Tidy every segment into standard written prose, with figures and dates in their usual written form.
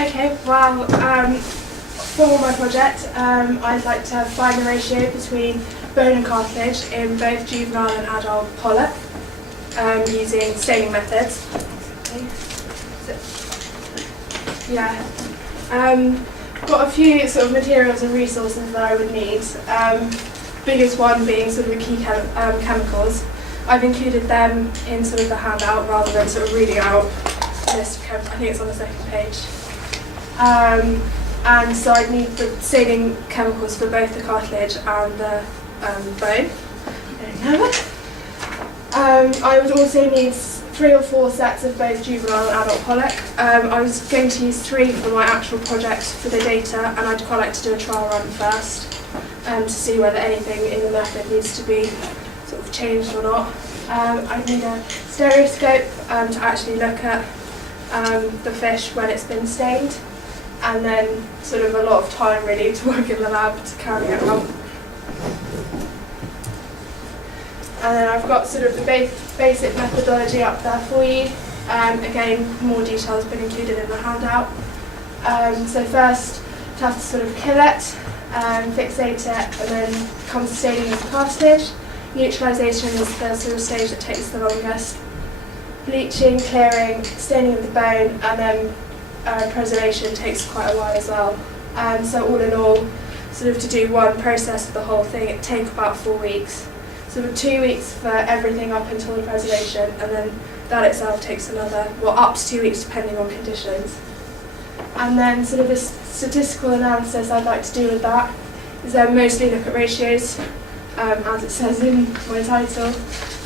Okay, well, for my project, I'd like to find the ratio between bone and cartilage in both juvenile and adult polyp using staining methods. Got a few sort of materials and resources that I would need. Biggest one being sort of the key chemicals. I've included them in sort of the handout rather than sort of reading out a list of chemicals. I think it's on the second page. And so I'd need the staining chemicals for both the cartilage and the bone. I would also need 3 or 4 sets of both juvenile and adult polyp. I was going to use 3 for my actual project for the data, and I'd quite like to do a trial run first to see whether anything in the method needs to be sort of changed or not. I'd need a stereoscope to actually look at the fish when it's been stained, and then sort of a lot of time really to work in the lab to carry it out. And then I've got sort of the basic methodology up there for you. Again, more detail has been included in the handout. So first, you have to sort of kill it, fixate it, and then comes staining of the cartilage. Neutralisation is the sort of stage that takes the longest. Bleaching, clearing, staining of the bone, and then preservation takes quite a while as well. So all in all, sort of to do one process of the whole thing, it takes about 4 weeks. So 2 weeks for everything up until the preservation, and then that itself takes another, well, up to 2 weeks depending on conditions. And then sort of the statistical analysis I'd like to do with that is mostly look at ratios, as it says in my title.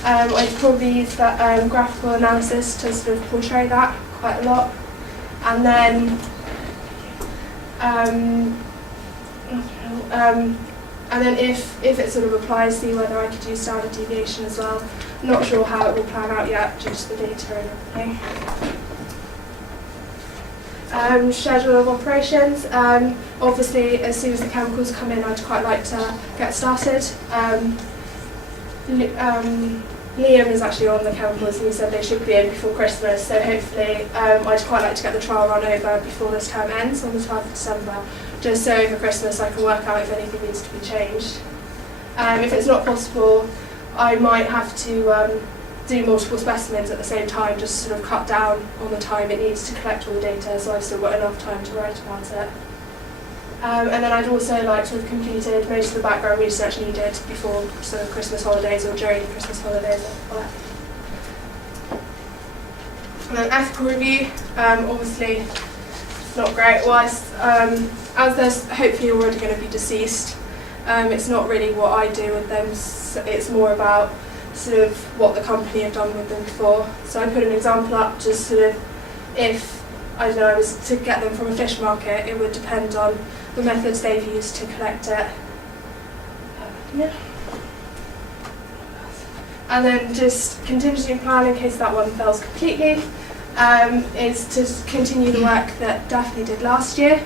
I'd probably use that graphical analysis to sort of portray that quite a lot. And then if it sort of applies, see whether I could use standard deviation as well. Not sure how it will plan out yet due to the data and everything. Schedule of operations. Obviously, as soon as the chemicals come in, I'd quite like to get started. Liam is actually on the chemicals and he said they should be in before Christmas, so hopefully I'd quite like to get the trial run over before this term ends on the 12th of December, just so over Christmas I can work out if anything needs to be changed. If it's not possible, I might have to do multiple specimens at the same time, just sort of cut down on the time it needs to collect all the data, so I've still got enough time to write about it. And then I'd also like to have completed most of the background research needed before sort of Christmas holidays or during the Christmas holidays. And then ethical review, obviously not great. Well, as there's hopefully already going to be deceased, it's not really what I do with them, so it's more about sort of what the company have done with them before. So I put an example up, just sort of if, I don't know, I was to get them from a fish market, it would depend on the methods they've used to collect it. And then just contingency plan in case that one fails completely, is to continue the work that Daphne did last year.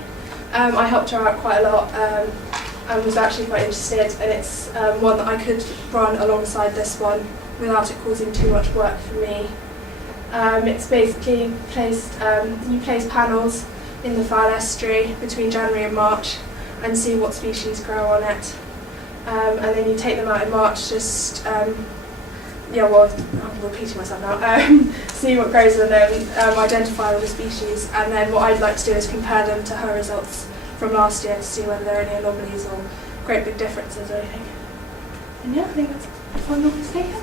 I helped her out quite a lot and was actually quite interested, and it's one that I could run alongside this one without it causing too much work for me. It's basically you place panels in the Fyle estuary between January and March and see what species grow on it. And then you take them out in March, just, I'm repeating myself now, see what grows on them, identify all the species, and then what I'd like to do is compare them to her results from last year to see whether there are any anomalies or great big differences or anything. And yeah, I think that's, if I'm not mistaken.